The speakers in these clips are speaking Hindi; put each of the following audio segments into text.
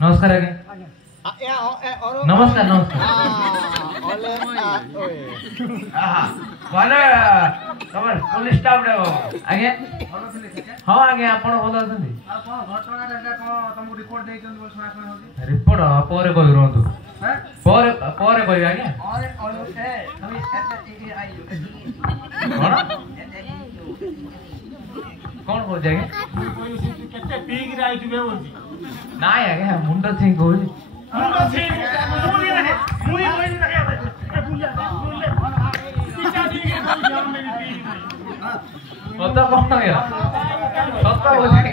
नमस्कार आगे नमस्कार नमस्कार तमर पुलिस स्टाफ रे आगे हाँ आगे आपण भल अछंती घटना रे तुमको रिपोर्ट दे चंद बोल सुना कोन होगी रिपोर्ट पर कहि रहंतु हैं पर कहि आगे और ए हम एते आई कौन हो जाएगा केते पीक रे आई जुबे बोलजी ना आगे मुंडो थिंग कोई मुंडो थिंग मुई कोई नहीं ए बुलिया पीछा दी के बोल हम मेरी पीक पता कौन है सत्ता हो जाए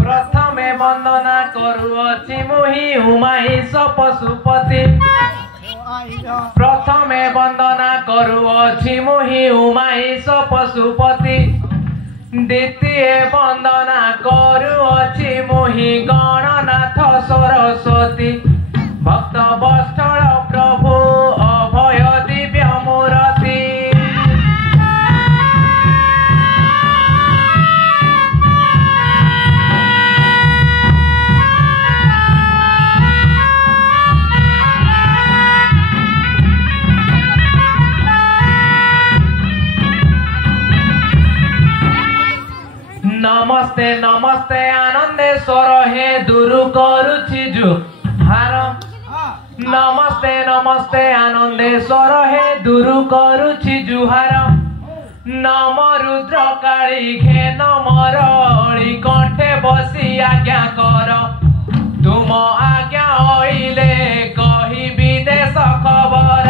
प्रथमे वंदना करुअछि मोहि उमाईश पशुपति प्रथमे वंदना करुअछि मोहि उमाईश पशुपति द्वितीय वंदना करुअछि मोहि गणनाथ सरस्वती भक्त वत्सल प्रभु अभय दिव्य मूर्ति नमस्ते नमस्ते आनंदेश्वर हे दूर करुछि जुहार नमस्ते नमस्ते आनंदेश्वर हे दूर करुछि जुहार नम रुद्र काली घे नमरळी कंठे बसी आज्ञा कर तुम आज्ञा होइले कहिबी देश खबर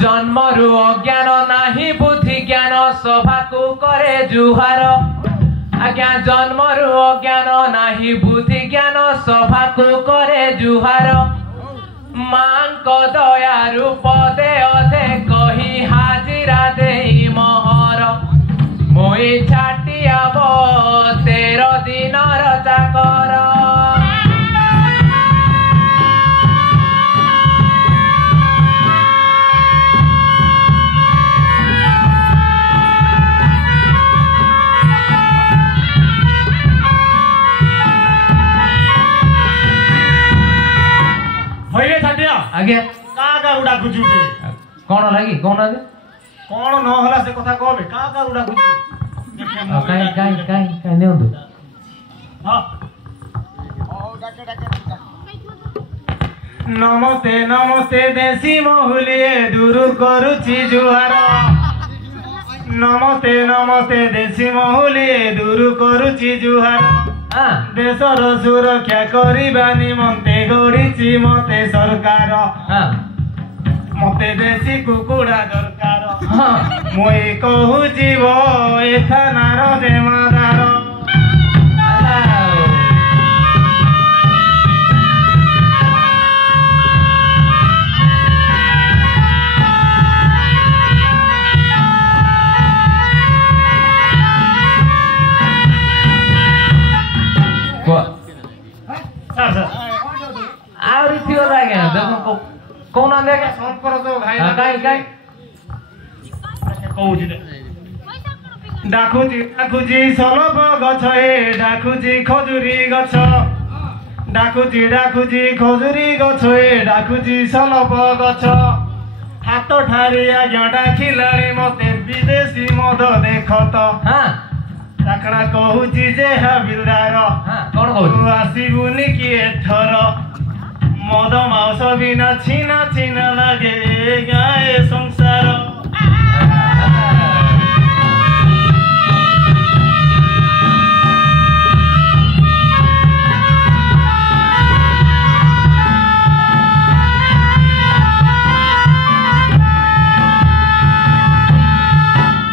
जन्मरु अज्ञान नाही बुद्धि ज्ञान सभा को करे जुहार आज्ञा जन्मरु अज्ञान नाही बुद्धि ज्ञान सभा को करे जुहार मांक दया रूप दे अधे कही हाजिरा देई महर मोई छाटियाब 13 दिनर चाकर आगे का उडा गुजुबे कौन लगी कौन आगे कौन न होला से कथा कहबे का उडा गुजुबे काई ने होदो हां नमस्ते नमस्ते देसी महुलिए दूर करुछि जुहार नमस्ते नमस्ते देसी महुलिए दूर करुछि जुहार देशर सुरक्षा करिबा निमंते गढ़िछि मते सरकार मते देसी कुकुड़ा दरकार मुई कहूछि वो ए थानार जेमादार कौन आंदे के संपर तो भाई काई कहूछि डाकुछि डाकुछि सलभ गछ हे डाकुछि खजुरी गछ डाकुछि डाकुछि खजुरी गछ हे डाकुछि सलभ गछ हाथ ठारी आज्ञा डाकिलाणी मते विदेशी मद देखत हां टाकड़ा कहूछि जे हबिलदार हां कोन कहूछि आसीबुनी कि एथर मद मांस बिना छीना छीना लागे गाए संसार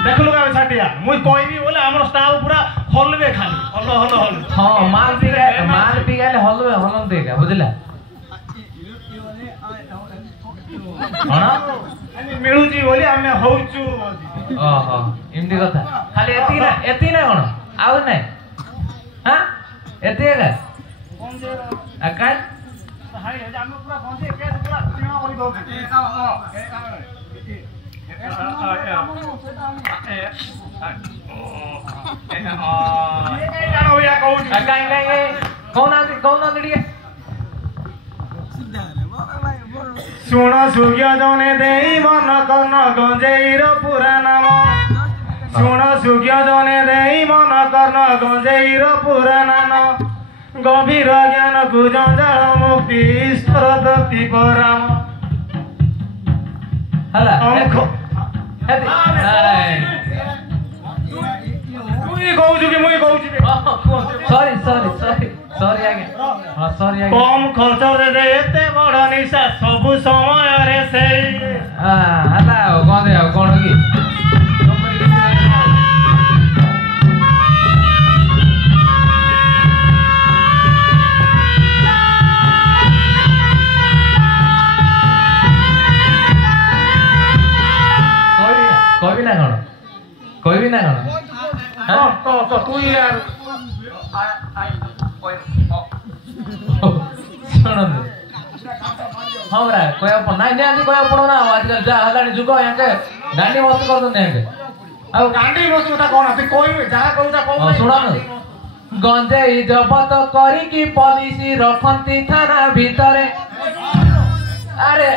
देख लो छाटिया मुई कहबी बोले हमर स्टाफ पूरा हलवे खाली हल हां माल पी गले हलवे हलम देगा बुझला मिलूची बोली आमे होउचु ଓହୋ ଏମିତି କଥା ଖାଲି ଏତିକି ନା କଣ ଆଉ ନାଇଁ ହଁ ଏତିକି ଏକା କାଇଁ କହୁନାହାନ୍ତି ଟିକେ ଶୁଣ ସୁଜ୍ଞ ଜଣେ ଦେଇ ମନ କର୍ଣ୍ଣ ଗଞ୍ଜେଇର ପୁରା ନାମ ଶୁଣ ସୁଜ୍ଞ ଜଣେ ଦେଇ ମନ କର୍ଣ୍ଣ ଗଞ୍ଜେଇର ପୁରା ନାମ ଗଭୀର ଜ୍ଞାନକୁ ଜଞ୍ଜାଳ ମୁକ୍ତି ଈଶ୍ୱର ଦତ୍ତି ପରାମ ହେଲା କହୁଛୁ କି ମୁଇଁ କହୁଛି ସରି କମ ଖର୍ଚ୍ଚରେ ଏତେ ବଡ ନିଶା ସବୁ ସମୟରେ ସେଇ ହେଲା ଆଉ କଣ କି କହିବି ନା କଣ ଶୁଣନ୍ତୁ ହଁ ପରା କହିବାକୁ ନାଇଁ ନିହାତି କହିବାକୁ ପଡୁ ନା ଆଜିକାଲି ଯାହା ହେଲାଣି ଯୁଗ ୟାଙ୍କେ ଦାଣ୍ଡି ମସ୍ତି କରୁଛନ୍ତି ୟାଙ୍କେ ଆଉ ଗାଣ୍ଡି ବସି କଥା କଣ କହିବେ ଯାହା କହୁଛ ଶୁଣନ୍ତୁ ଗଞ୍ଜେଇ ଜବତ କରିକି ପୋଲିସ ରଖନ୍ତି ଥାନା ଭିତରେ ଆରେ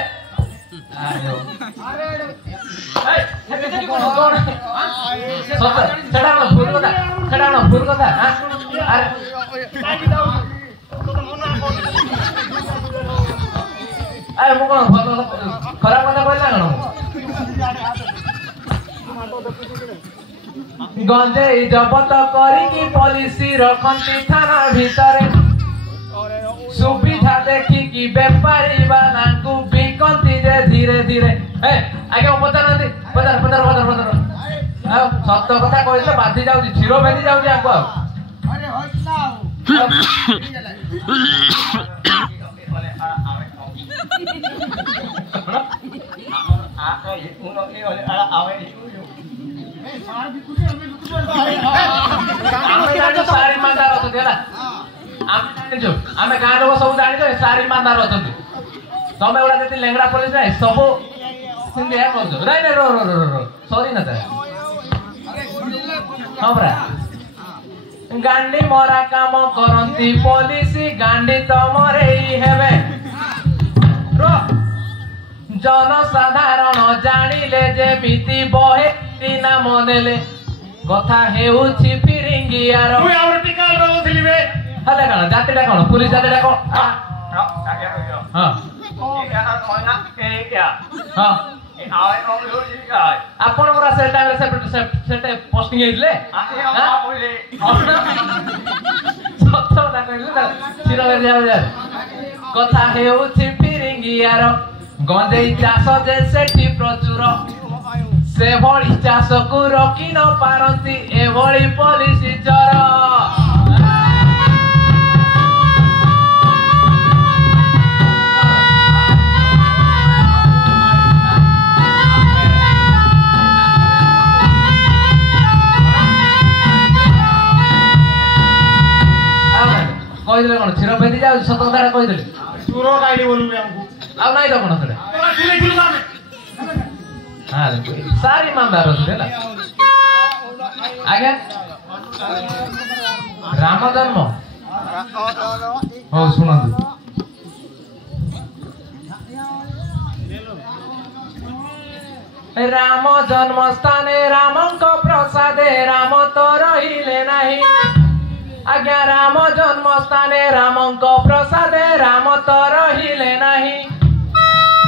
ସେଟା ଭୁଲ କଥା ଆରେ ମୁଁ କଣ ଖରାପ କଥା କହିଲା କଣ ଗଞ୍ଜେଇ ଜବତ କରିକି ପୋଲିସ ରଖନ୍ତି ଥାନା ଭିତରେ ସୁବିଧା ଦେଖିକି ବେପାରୀ ବାଲାଙ୍କୁ ବିକନ୍ତି ଯେ ଧୀରେ ଧୀରେ ଆଜ୍ଞା ପଚାରନ୍ତି ପଚାର ଆଉ ସତ କଥା କହିଲେ ବାଧି ଯାଉଛି କ୍ଷୀର ଭେଦି ଯାଉଛି ଆଙ୍କୁ ଆଉ ଆମେ ଗାଁ ଲୋକ ସବୁ ଜାଣିଛ ସାରି ମାନ୍ଦାର ଅଛନ୍ତି ତମେ ଗୁଡା ଯଦି ଲେଙ୍ଗଡା ପୋଲିସ ନାହିଁ ସବୁ ସେମିତି କରୁଛ ନାଇଁ ସରି ନା ହଁ ପରା ଗାଣ୍ଡି ମରା କାମ କରନ୍ତି ପୋଲିସ ଗାଣ୍ଡି ତମରେଇ ହେବେ ଜନସାଧାରଣ ଜାଣିଲେ ଯେମିତି ବହେ ନାମ ନେଲେ କଥା ହେଉଛି ଫିରିଙ୍ଗିଆର ହେଲେ କଣ ଜାତିଟା କଣ ପୁଲିସ ଜାତିଟା କଣ ଆପଣ ପରା ସେ ଟାଇମରେ ସେଟେ ପୋଷ୍ଟିଂ ହେଇଥିଲେ ସତ କଥା କହିଲେ କଥା ହେଉଛି ଫିରିଙ୍ଗିଆର ଗଞ୍ଜେଇ ଚାଷ ଯେ ସେଠି ପ୍ରଚୁର ସେଭଳି ଚାଷକୁ ରୋକି ନ ପାରନ୍ତି ଏଭଳି ପୋଲିସ ଚୋର କହିଦେଲେ କଣ କ୍ଷୀର ଭେଦି ଯାଉଛି ସତ କଥାଟା କହିଦେଲେ ଆଉ ନାଇଁ ତ କଣ ସେଟା ସାରି ମାନ୍ଦାର ଅଛି ହେଲା ଆଜ୍ଞା ରାମ ଜନ୍ମ ହଉ ଶୁଣନ୍ତୁ ରାମ ଜନ୍ମ ସ୍ଥାନେ ରାମଙ୍କ ପ୍ରସାଦେ ରାମ ତ ରହିଲେ ନାହିଁ आज्ञा राम जन्म स्थाने रामंक प्रसादे राम तो रहिले नहीं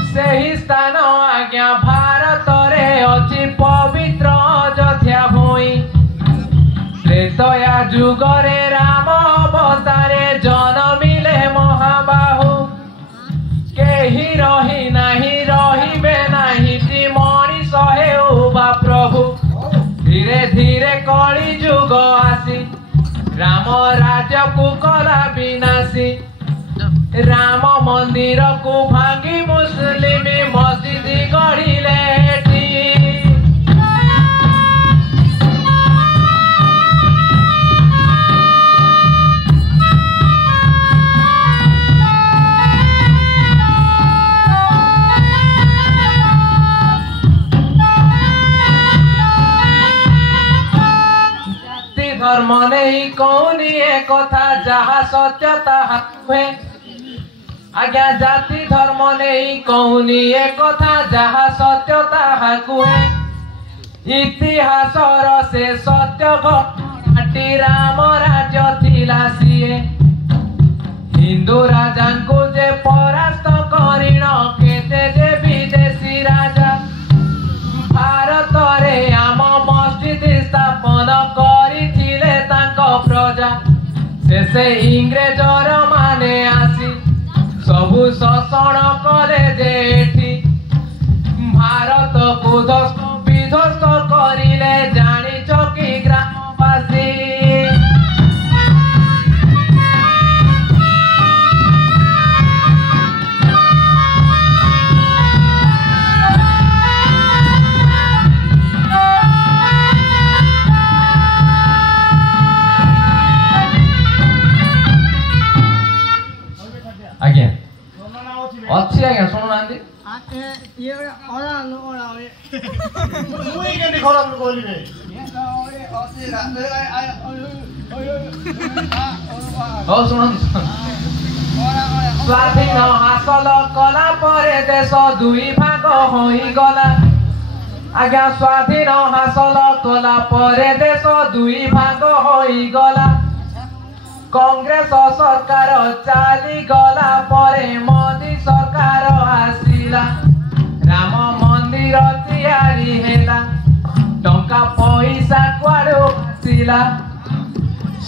सेही स्थान आज्ञा भारत रे अछि पवित्र अयोध्या भूमि त्रेतया जुग रे राम अवतारे जन्मिले महाबाहु केही रही नहीं रहिबे नहीं ती मनीष हेउबा प्रभु धीरे धीरे कली जुग आसी राम राज्य को कला विनाशी राम मंदिर को भांगी मुस्लिम मस्जिद गढ़िले धर्म नहीं कौनी ए कथा जहा सत्य ताहा कुहे आज्ञा जाति धर्म नहीं कौनी ए कथा जहा सत्य ताहा कुहे इतिहास से सत्य घटी राम राज्य थिला सीए हिंदू राजा को जे परास्त करिण केते जे विदेशी राजा भारत रे आम मस्जिद स्थापन करिथिले तांको प्रजा से इंग्रेजर माने आसी सबु शोषण करे जे एठी भारत को ध्वस्त विध्वस्त करिले जानिच कि ग्रामवासी आज्ञा अच्छी आज्ञा सुनो नांदी ये ओला नो ओला मुई के खराब बोली रे ओ सुनो स्वाधीन हासिल कला परे देश दुई भाग होई गला आज्ञा स्वाधीन हासिल कला परे देश दुई भाग होई गला कांग्रेस सरकार चाली गला परे मोदी सरकार आसिला राम मंदिर तैयारी हेला टंका पैसा कुआडू आसिला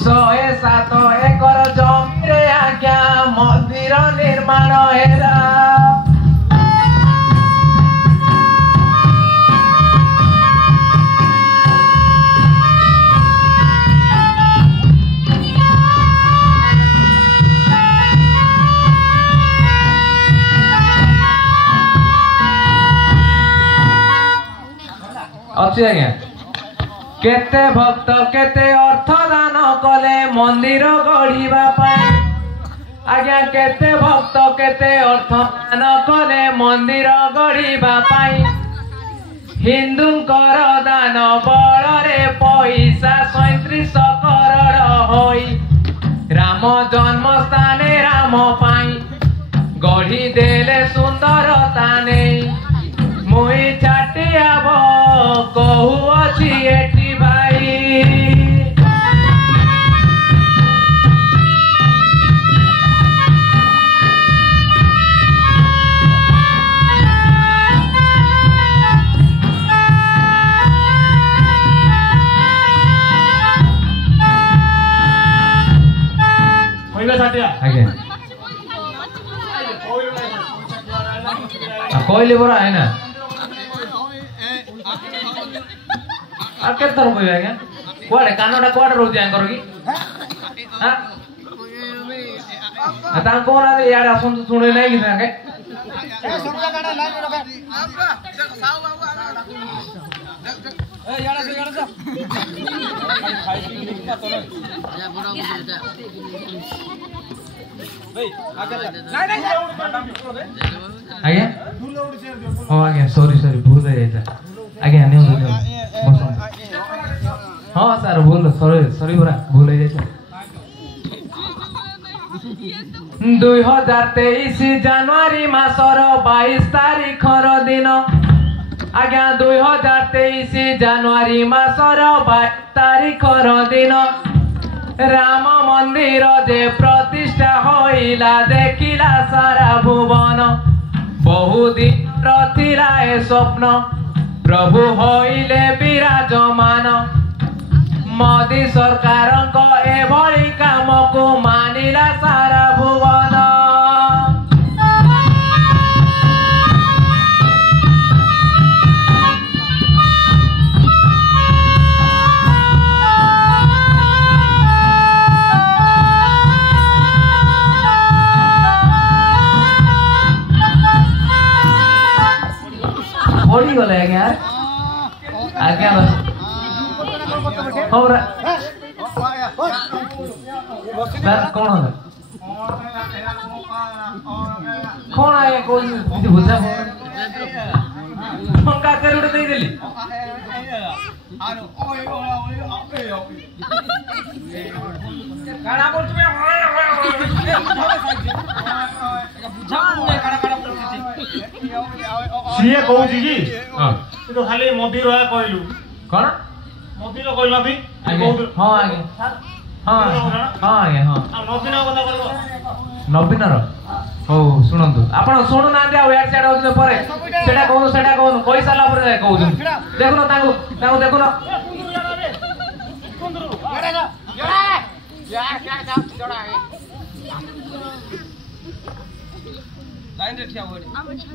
107 एकर जमी रे आज्ञा मंदिर निर्माण हेला अच्छी आज्ञा केते भक्त केते अर्थ दान कले मंदिर गढ़िबा पाई आज्ञा केते भक्त केते अर्थ दान कले मंदिर गढ़िबा पाई हिंदूंकर दान बଳରେ पैसा 37 करोड़ होई राम जन्म स्थाने राम पाई गढ़ी देले सुंदरता नहीं मुई छाटियाब कहू अच्छी एटी भाई पहिला छाटिया आज्ञा कोइले बरा है ना आ के तर कोइ आज्ञा कोडे कानोडा कोडे रोज आं करो की हां आता कोन आ यार आसन तो सुने नहीं कि के सुनला काडा लाइन रखा साउ बाबू ए याडा से आज्ञा ओ आज्ञा सॉरी भूल गए था आज्ञा नहीं हो हाँ सर भूल सॉरी बरा भूल हो जाए 2023 जनवरी मासर 22 तारिखर दिन आज्ञा 2023 जनवरी मासर 22 तारिखर दिन राम मंदिर जे प्रतिष्ठा होइला देखिला सारा भुवन बहुदिन थिला ए स्वप्न प्रभु होइले विराजमान मोदी सरकार एभली काम को मानिला सारा भुवन पड़ी गले आज्ञा आज्ञा हमरा सर कौन है कौन आया कोई बुझा पंखा तेरे उड़े दे देली ସିଏ କହୁଛି କି ତୁ ତ ଖାଲି ମୋଦି ରହା କହିଲୁ କଣ ମୋଦି ର କହିଲ ବି ହଁ ଆଜ୍ଞା ହଁ ଆଜ୍ଞା ହଁ ଆଉ ନବୀନ କଥା କହିବ ନବୀନର ହଉ ଶୁଣନ୍ତୁ ଆପଣ ଶୁଣୁନାହାନ୍ତି ଆଉ ଇଆଡେ ସିଆଡେ ହଉଛନ୍ତି ପରେ ସେଟା କହୁନୁ କହିସାରିଲା ପରେ କହୁଛନ୍ତି ଦେଖୁନ ତାଙ୍କୁ ଦେଖୁନ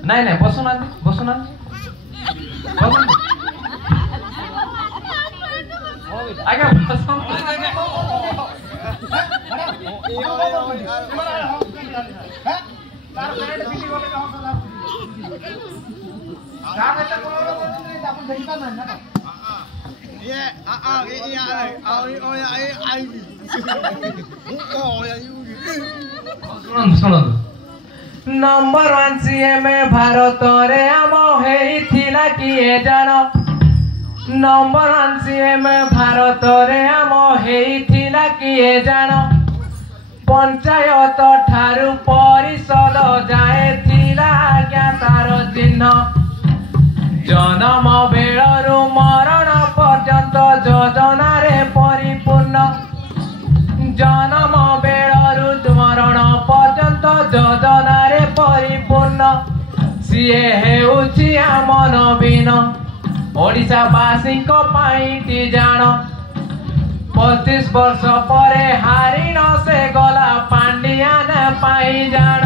ନାଇଁ ବସୁନାହାନ୍ତି ଆଜ୍ଞା ଶୁଣନ୍ତୁ नंबर 1 सीएम भारत रे आम हेइथिला किए जान नंबर 1 सीएम भारत रे आम हेइथिला किए जान पंचायत ठारू परिषद जाए थिला आज्ञा तार चिन्ह जन्म बेलरू मरण पर्यंत योजना रे परिपूर्ण जन्म बेलरू मरण पर्यंत योजना रे परिपूर्ण सीए हेउछि आम नवीन ओडिशा वासी को पाइटी जान 25 वर्ष परे हारी न से गला पांडियान पाई जान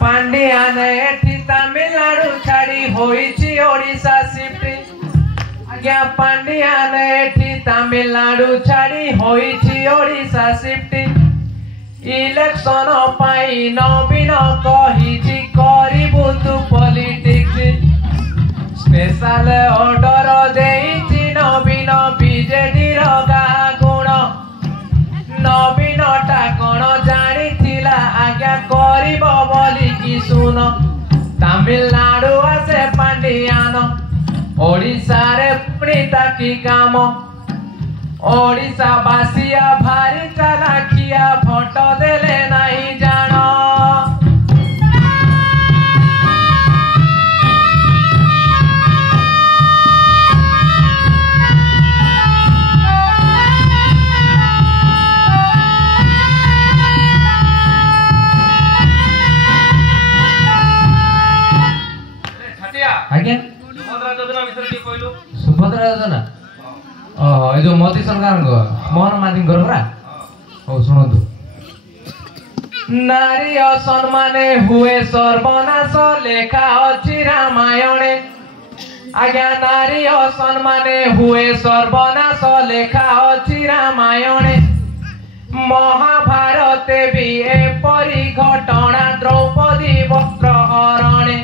पांडियान एठी तमिलनाडु छाड़ी होइछि ओडिशा शिफ्ट आज्ञा पांडियान एठी तमिलनाडु छाड़ी होइछि ओडिशा शिफ्ट इलेक्शन पाई नवीन कहिछि करिबु तू पॉलिटिक्स स्पेशल ऑर्डर देइछि नवीन बीजेडी रो गुण नवीन टा कोन जानिथिला आज्ञा करिबो बोली कि सुन तमिलनाडु आसे पांडियान ओडिशा रे पुणी ताकी काम ओडिशा बासिया भारी चालाकिया भोट देले नहीं जान आज्ञा सुभद्रा योजना ए जो मोदी सरकार मोहन माझी परा हो शुणु नारी असम्माने हुए सर्वनाश लेखा अच्छी रामायणे आज्ञा नारी असम्माने हुए सर्वनाश लेखा अच्छी रामायणे महाभारते भी एपरी घटना द्रौपदी वस्त्र हरणे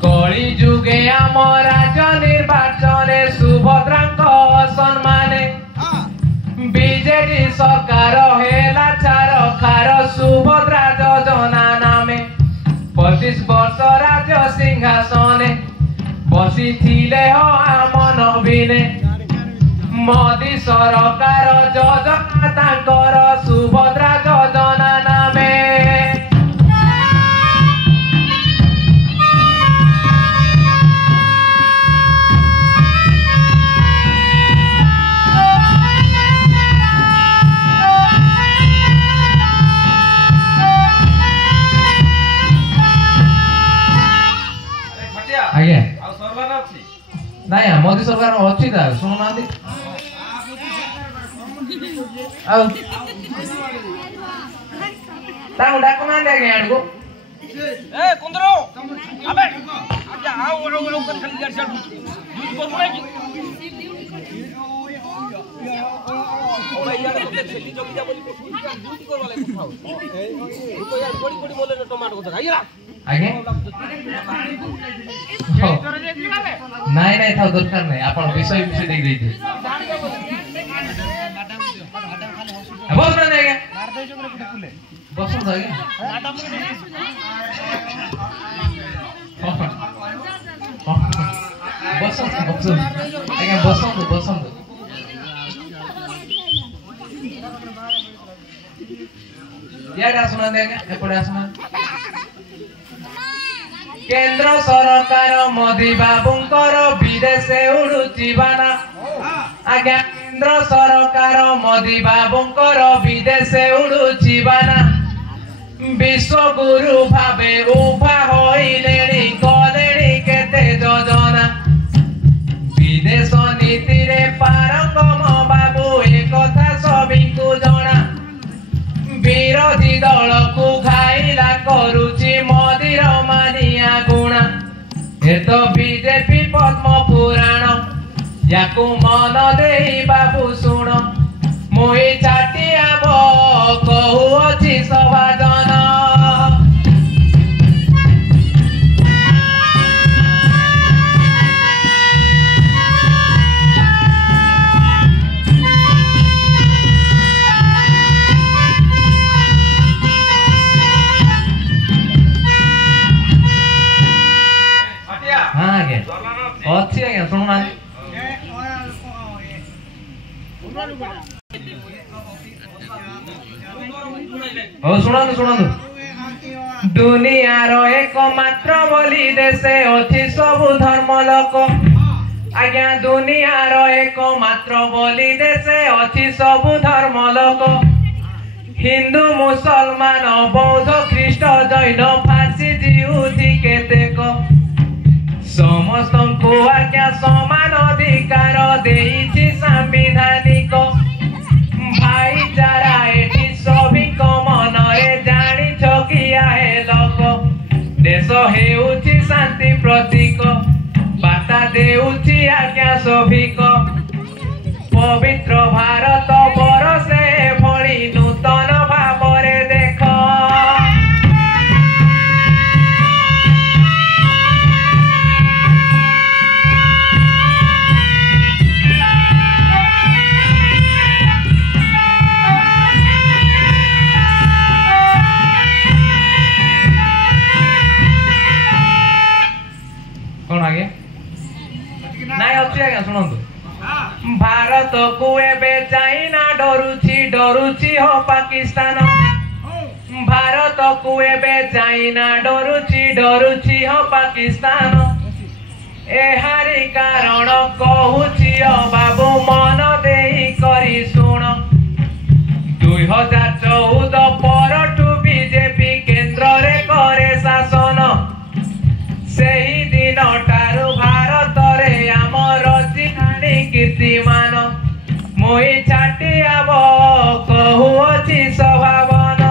कली जुगे आम राज निर्वाचन सुभद्रा सम्माने बीजेडी सरकार हेला चार खार सुभद्रा योजना नामे 25 वर्ष राज सिंहासने बसी थिले हो आम नवीने मोदी सरकार योजना तांकर सुभद्रा योजना नामे आज्ञा नाଇଁ मोदी सरकार अच्छी था शुणुना डाकुना आज्ञा आड़को ए कुंदरो अबे आजा आओ ओलो कर खाली यार शर्ट दूध को बुलाई ओ भाई यार तो छेली जोगी जा बोली दूध को वाले खाओ तो यार बड़ी बड़ी बोले टमाटो को आइरा आगे ନାଇଁ ନାଇଁ ଥାଉ ଦରକାର ନାହିଁ ଆପଣ ବିଷୟ ବିଷୟ ଦେଇ ଦେଇଥିବେ ବସୁନାହାନ୍ତି ଆଜ୍ଞା ବସନ୍ତୁ ଆଜ୍ଞା ବସନ୍ତୁ ବସନ୍ତୁ ଆଜ୍ଞା ବସନ୍ତୁ ବସନ୍ତୁ ଇଆଡ଼େ ଆସୁନାହାନ୍ତି ଆଜ୍ଞା ଏପଟେ ଆସୁନାହାନ୍ତି केंद्र सरकार मोदी बाबूंकर विदेशे उड़ुची बाना आज्ञा केंद्र सरकार मोदी बाबूंकर विदेशे उड़ुची बाना विश्व गुरु भावे उभा होइलेणी कलेणी केते योजना विदेश नीति रे पारंगम बाबू एक कथा सभी जना विरोधी दल को घाइला करुची मोदीर मानिया गुणा ए तो बीजेपी पद्म पुराण याकू मन देई बाबू सुण मुई चाटिया बो कहूअछि सभा जन अच्छी आज्ञा शुणुना शुणु शुणु दुनियार एकमात्र बोली देशे अच्छी सबु धर्म लोक आज्ञा दुनियार एकमात्र बोली देशे अच्छी सबु धर्म लोक हिंदू मुसलमान बौद्ध ख्रीष्ट जैन फारसी जिहुदी केतेक समस्त को आज्ञा समान अधिकार देइछि संविधानिक भाईचारा एठी सभी मन रे जानी छकिया हे लोक देश हेउछि शांति प्रतीक बार्ता देउछि आज्ञा सभिक पवित्र भारत बरसे भली नूतन भावरे देख कौन आगे नाई अच्छी आज्ञा शुणु भारत को एबे चाइना डरुची हो पाकिस्तान भारत को एबे चाइना डरुची हो पाकिस्तान एहारी कारण कहूची बाबू मन देई करी सुण 2014 परठू बीजेपी केंद्र रे करे शासन सेही दिन ठारू भारत रे आमर जिहानी कीर्तिमान मुई छाटिया बो कहूअछि स्वभावन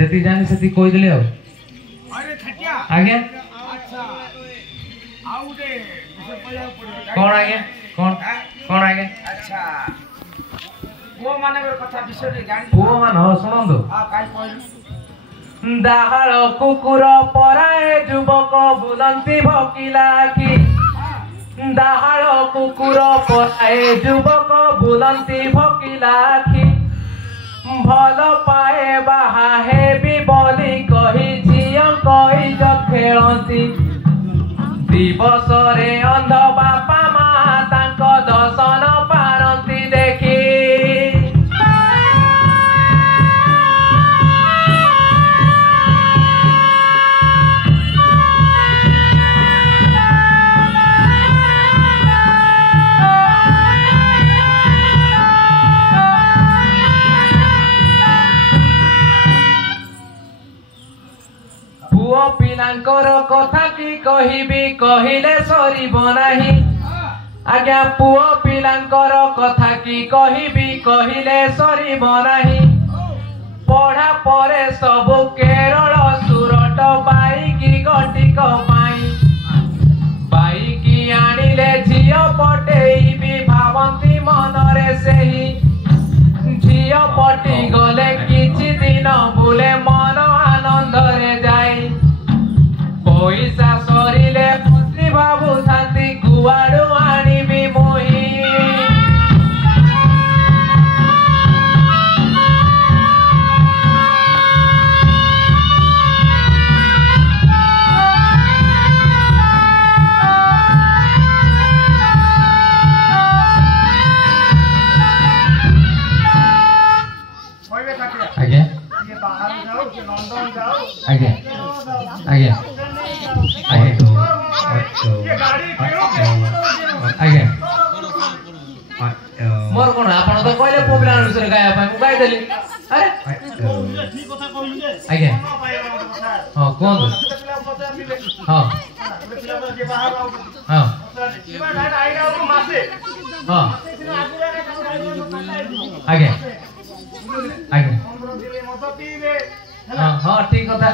जति जानी सती कोई दिले हो अरे खटिया आगे अच्छा आउडे कौन आगे कौन आगे अच्छा वो माने कथा विषय रे जानि वो मान हो सुनो दो हां काई कहलु दाहाळ कुकुर पराए युवक बुलंती भकिला की दाहाळ कुकुर पराए युवक बुलंती भकिला की भल पाए बाहा हेबी बोली कही झियो कही खेलती दिवस रे अंध बापा माँ तांक दर्शन पारती देखी पुओ पिलांकर कथा की कहिबी कहिले सरीब नाही आज्ञा पुओ पिलांकर कथा की कहिबी कहिले सरीब नाही पढ़ा परे सबु केरल सुरट ଆଜ୍ଞା ଆଜ୍ଞା ମୋର କଣ ଆପଣ ତ କହିଲେ ପୁଅ ପିଲା ଅନୁସାରେ ଗାଇବା ପାଇଁ ମୁଁ ଗାଇଦେଲି ଆରେ ଆଜ୍ଞା ହଁ କୁହନ୍ତୁ ହଁ ହଁ ହଁ ଆଜ୍ଞା ଆଜ୍ଞା ହଁ ହଁ ଠିକ କଥା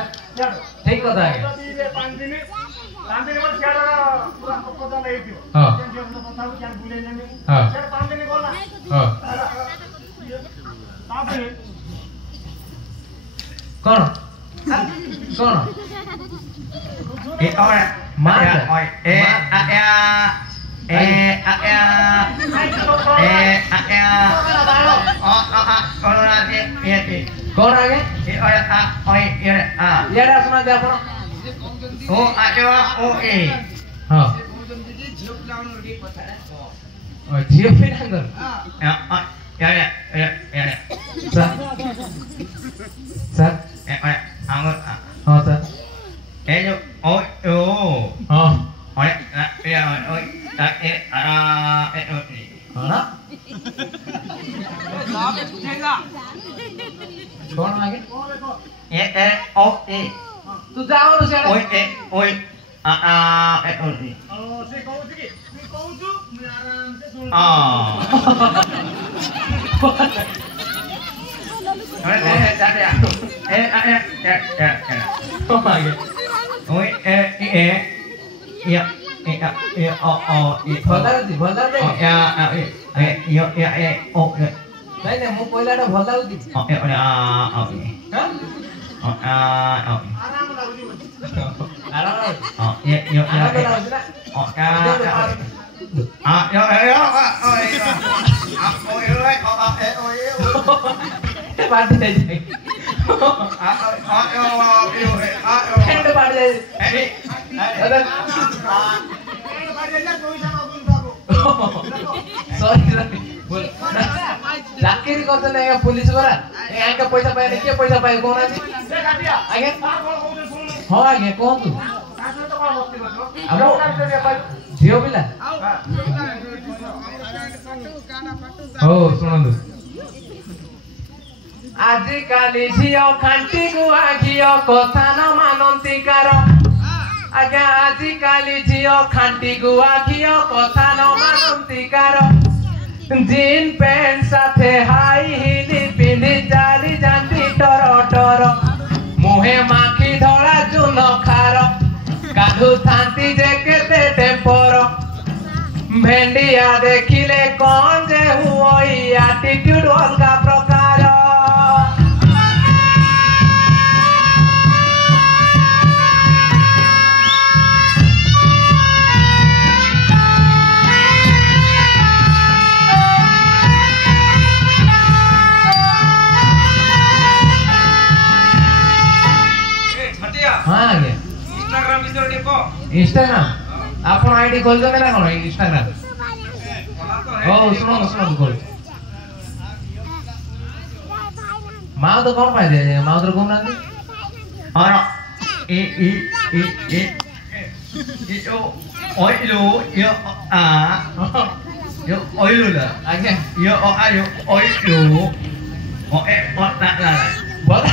ଆଜ୍ଞା ହଁ ହଁ କଣ କଣ କଣ ଆଜ୍ଞା ଇଆଡେ ଆସୁନାହାନ୍ତି ଆପଣ ହଁ ଝିଅ ପିଲାଙ୍କର ସାର୍ ହଁ ସାର୍ ହଁ କଣ ଆଜ୍ଞା ତୁ ଯାଉନୁ ସିଆଡେ ଭଲ ନାଇଁ ନାଇଁ ମୁଁ କହିଲା ଭଲ ଲାଗୁଛି ଚାକିରି କରୁଛନ୍ତି ଆଜ୍ଞା ପୁଲିସ ପରା ପଇସା ପାଇଲେ କିଏ ପଇସା ପାଇବ କହୁନାହାନ୍ତି ଆଜ୍ଞା ହଁ ଆଜ୍ଞା କୁହନ୍ତୁ ଝିଅ ପିଲା ହଉ ଶୁଣନ୍ତୁ ଆଜିକାଲି ଝିଅ ଖାଣ୍ଟି ଗୁଆ ଘିଅ କଥା ନ ମାନନ୍ତି କାର ଆଜ୍ଞା ଆଜିକାଲି ଝିଅ ଖାଣ୍ଟି ଗୁଆ ଘିଅ କଥା ନ ମାନନ୍ତି କାର ଜିନ୍ ପ୍ୟାଣ୍ଟ ସାଥେ ହାଇ ହିଲ୍ ପିନ୍ଧି ଚାଲି ଯାନ୍ତି ଟର ଟର ମୁହେ ମାଖି ଧଳା ଚୁନ ଖାର କାଢୁଥାନ୍ତି ଯେ କେତେ ଟେମ୍ପର ଭେଣ୍ଡିଆ ଦେଖିଲେ କଣ ଯେ ହୁଇ ଆଟିଟ୍ୟୁଡ ଅଲଗା ପ୍ରକାର हाँ आगे इंस्टाग्राम विषय टिप इंस्टाग्राम आपण आईडी खोल दे ना कोन इंस्टाग्राम ओ सुनो खोल माउ तो कोन पाए दे माउ तो कोन नांदी और ए ओ ओइ लो यो आ यो ओइ लो ला आगे यो ओ आ यो ओइ लो ओ ए ओ ना ना बोला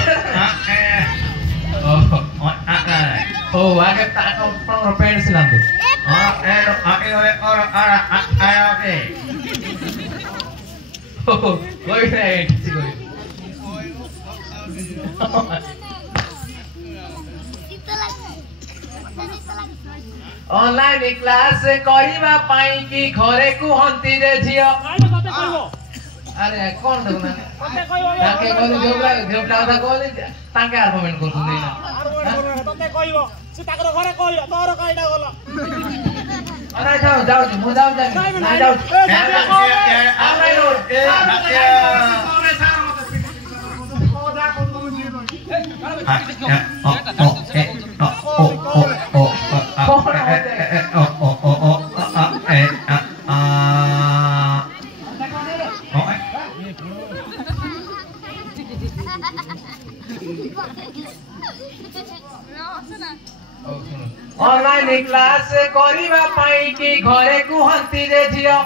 Oh, agak tak kau pernah pengen silang tu. Okay. Oh, kau ini sih kau. Online class କରିବା ପାଇଁ କି ଘରେ କୁହନ୍ତି ରେ ଝିଅ अरे कौन देखना ताके कोन जोबला କଥା कहले ताके आर्गुमेंट करछुनी ना तते कहइबो से ताकर घरे कहइबो तोर कइडा गलो अरे जाओ मु जाऊ ना जाऊ आ भाई रो ए ऑनलाइन क्लास करिवा पाई कि घरे कुहंती जे झियो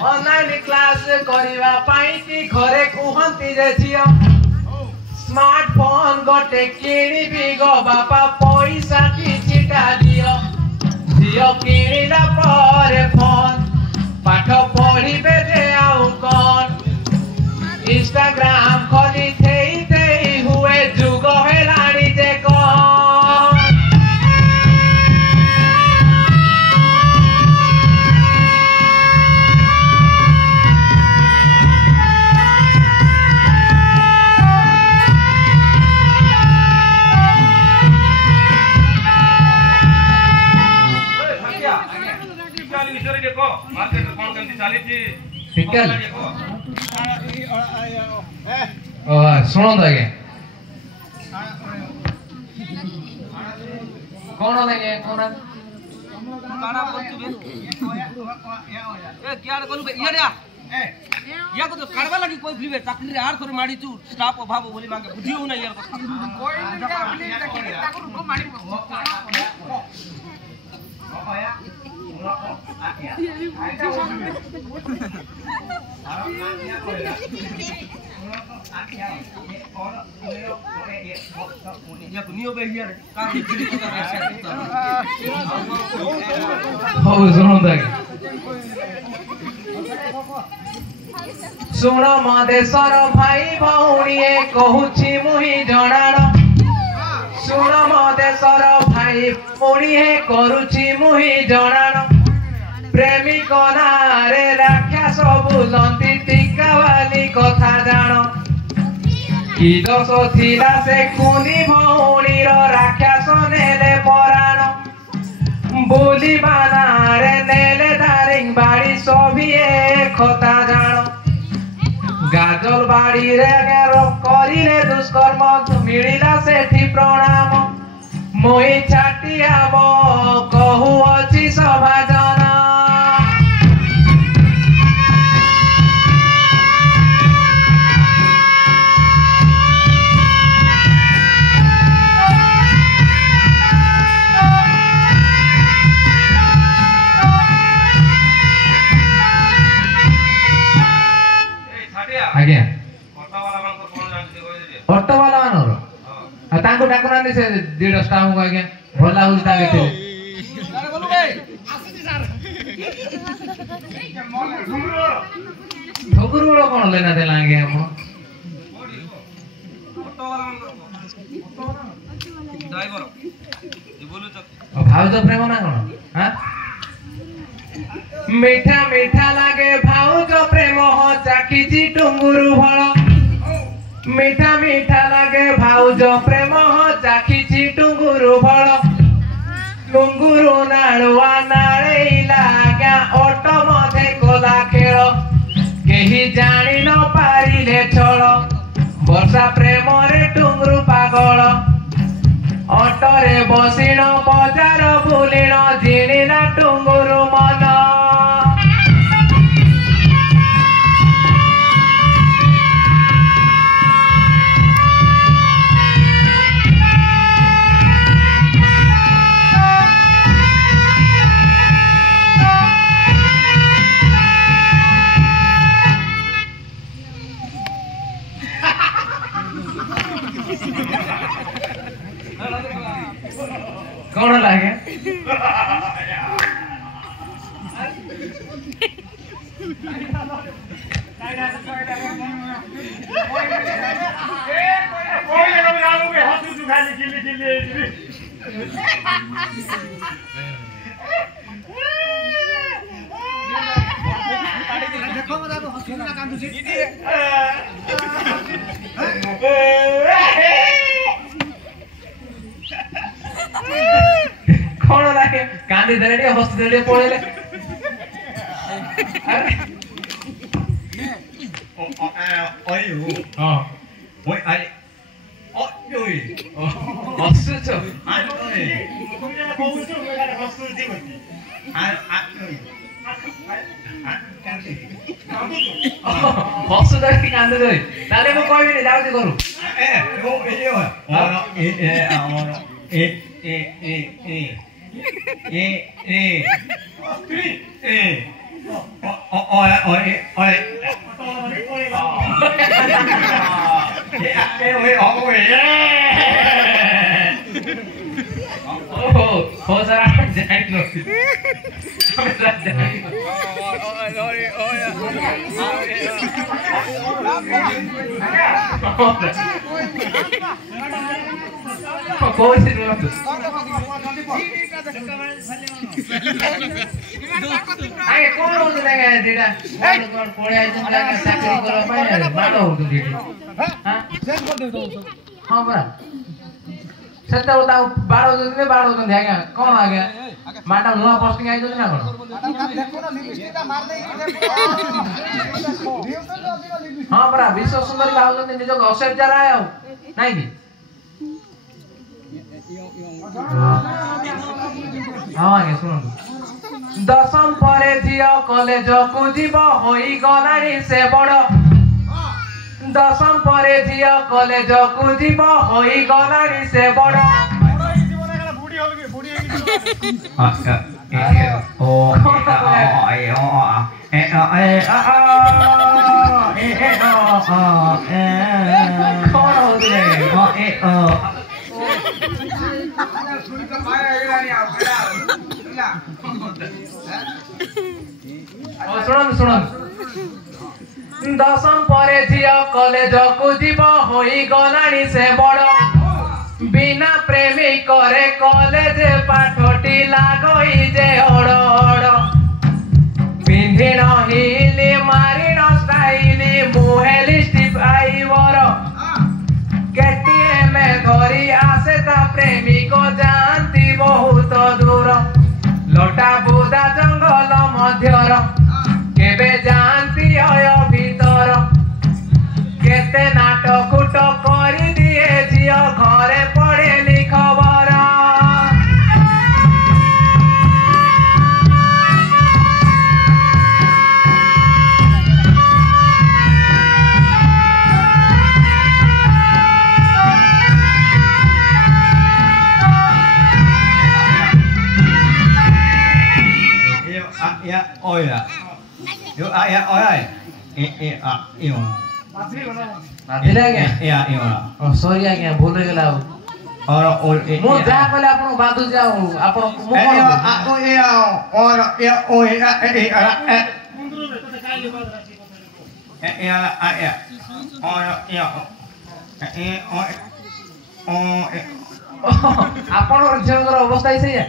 ऑनलाइन क्लास करिवा पाई कि घरे कुहंती जे झियो स्मार्टफोन गोटे किणिबि गो बापा पैसा किछिटा दियो झियो किणिला परे फोन पाठ पढ़िबे जे आउ कोन इंस्टाग्राम खोली थेई हुए जुग हेलाणी जे कोन सुनो आगे कौन लगे कौन काना बोलतु बे ए क्या करू बे या को तो काढवा लगी कोई फ्री चाकरी रे आर थोर माडी तू स्टाफ अभाव बोली मांगे बुद्धि हो ना यार कोई नहीं ताको रुको माडी सुण मदेशर भाई भौणी कहूची मुही जणाण सुण मदेशर भाई भौणी करुची मुही जणाण प्रेमिक नारे राक्षस बुलंती टीका वाली कथा जान कि दोष थिला से खुनी भौणीर राक्षस नेले पराण बुली बानारे नेले दारिंग बाड़ी सभी कथा जान गाजल बाड़ी रे करिले दुष्कर्म मिलिला सेठी प्रणाम मोई छाटियाब कहू अछि सभाजन आज्ञा ऑटो वाला मानर तांको डाको नांदी से दीड स्टाफ को आज्ञा भला हो ताके थे अरे बोलू बे आसी सर ठोकुर वाला कोन लेना देला आज्ञा हम ऑटो वाला ड्राइवर ये बोलू तो भाव तो प्रेम ना कोन हां मीठा मीठा लागे भाउज प्रेम हो चाखिची टुंगुरु फल मीठा मीठा लागे भाउज प्रेम हो चाखिची टुंगुरु फल टुंगुरु नाळुआ नाळेइला क्या ऑटो मध्ये कोला खेळ केही जानि न पारिले छळ वर्षा प्रेम रे टुंगुरु पागल ऑटो रे बसिण बजार बुलिण जिणिला टुंगुरु मन कौन लागे कौन लागे कांदी दरड़े हस्त दरड़े पड़ेले हां ओए आई ओए हसुछ आइ कोइला बहुछ मेरा हस्तु दिबती हसु दरड़ी कांदी दरड़ी ताले मु कहबिनी जाउती करू हो जरा जाइन लो कोई आगे कौन होतो लगा दिडा कोण कोळे आइजन लगा चाकरी करा पाए बाडो होतो दिडी हां सेट कर दे तो हां बरा सत्ता होता बाडो होतो आगे कौन आ गया माटा नुआ पोस्टिंग आइजन ना कोन देखो ना लिपस्टिक का मार दे हां बरा विश्व सुंदरी बाहुलन निज अवसर जरा आयो नाही की हां आगे सुनो दशम परे झियो कॉलेज को जीव होई गलानी से बड़ दशम परे झियो कॉलेज को जीव होई गलानी से बड़ सुन दशम परे झियो कॉलेज को जीव होई गलानी से बड़ बिना प्रेमी करे कॉलेज पाठटी लागई जे ओड़ ओड़ पिंधिन हिली मारिन स्टाइली मुहेली स्टिप आईवर केटीएम धरी आसे ता प्रेमी को जानती बहुत दूर लोटा बुदा जंगल मध्यर केबे जानती अय भीतर केते नाटक कुट करी दिए झियो घरे पड़ेली खबर या ओया यो आया ओया यो माथिले आज्ञा या यो ओ सॉरी आज्ञा भूल गेला और मु जा कहले आपन बाधु जाऊ आपन मु कोन ओ या और या ओ या या और या आपन झंगर अवस्था ही सही है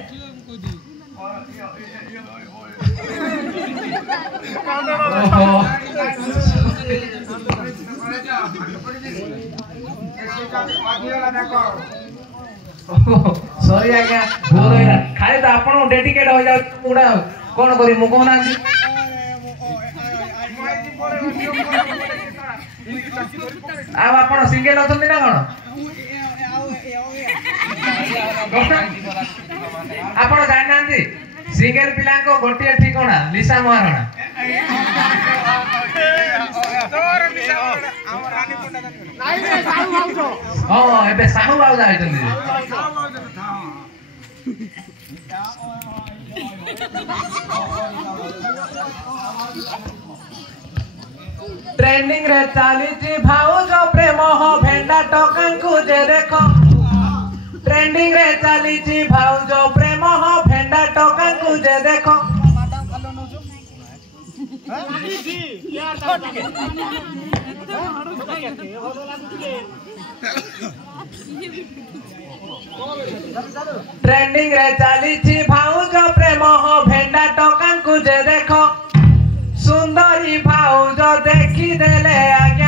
सॉरी आज्ञा भूल होइला खाली तो आपन डेडिकेट हो जाउ पुडा कोन करी मु कोन आसी आ आपन सिंगल अछन ना कोन आपन जाननांती सिंगल पिला को गोटिया ठिकाना लिसा महाराणा हां एबे साहू बाबू जाइतंदी ट्रेंडिंग रे चालीची भाउज प्रेम हो भेंडा टोकन को जे देखो ट्रेंडिंग रे चालीची भाउज प्रेम हो भेंडा टोकन को जे देखो ट्रेंडिंग रे चालीची भाउज प्रेम हो भेंडा टोकन को जे देखो सुंदरी भाउ ଦେଖି ଦେଲେ ଆଜ୍ଞା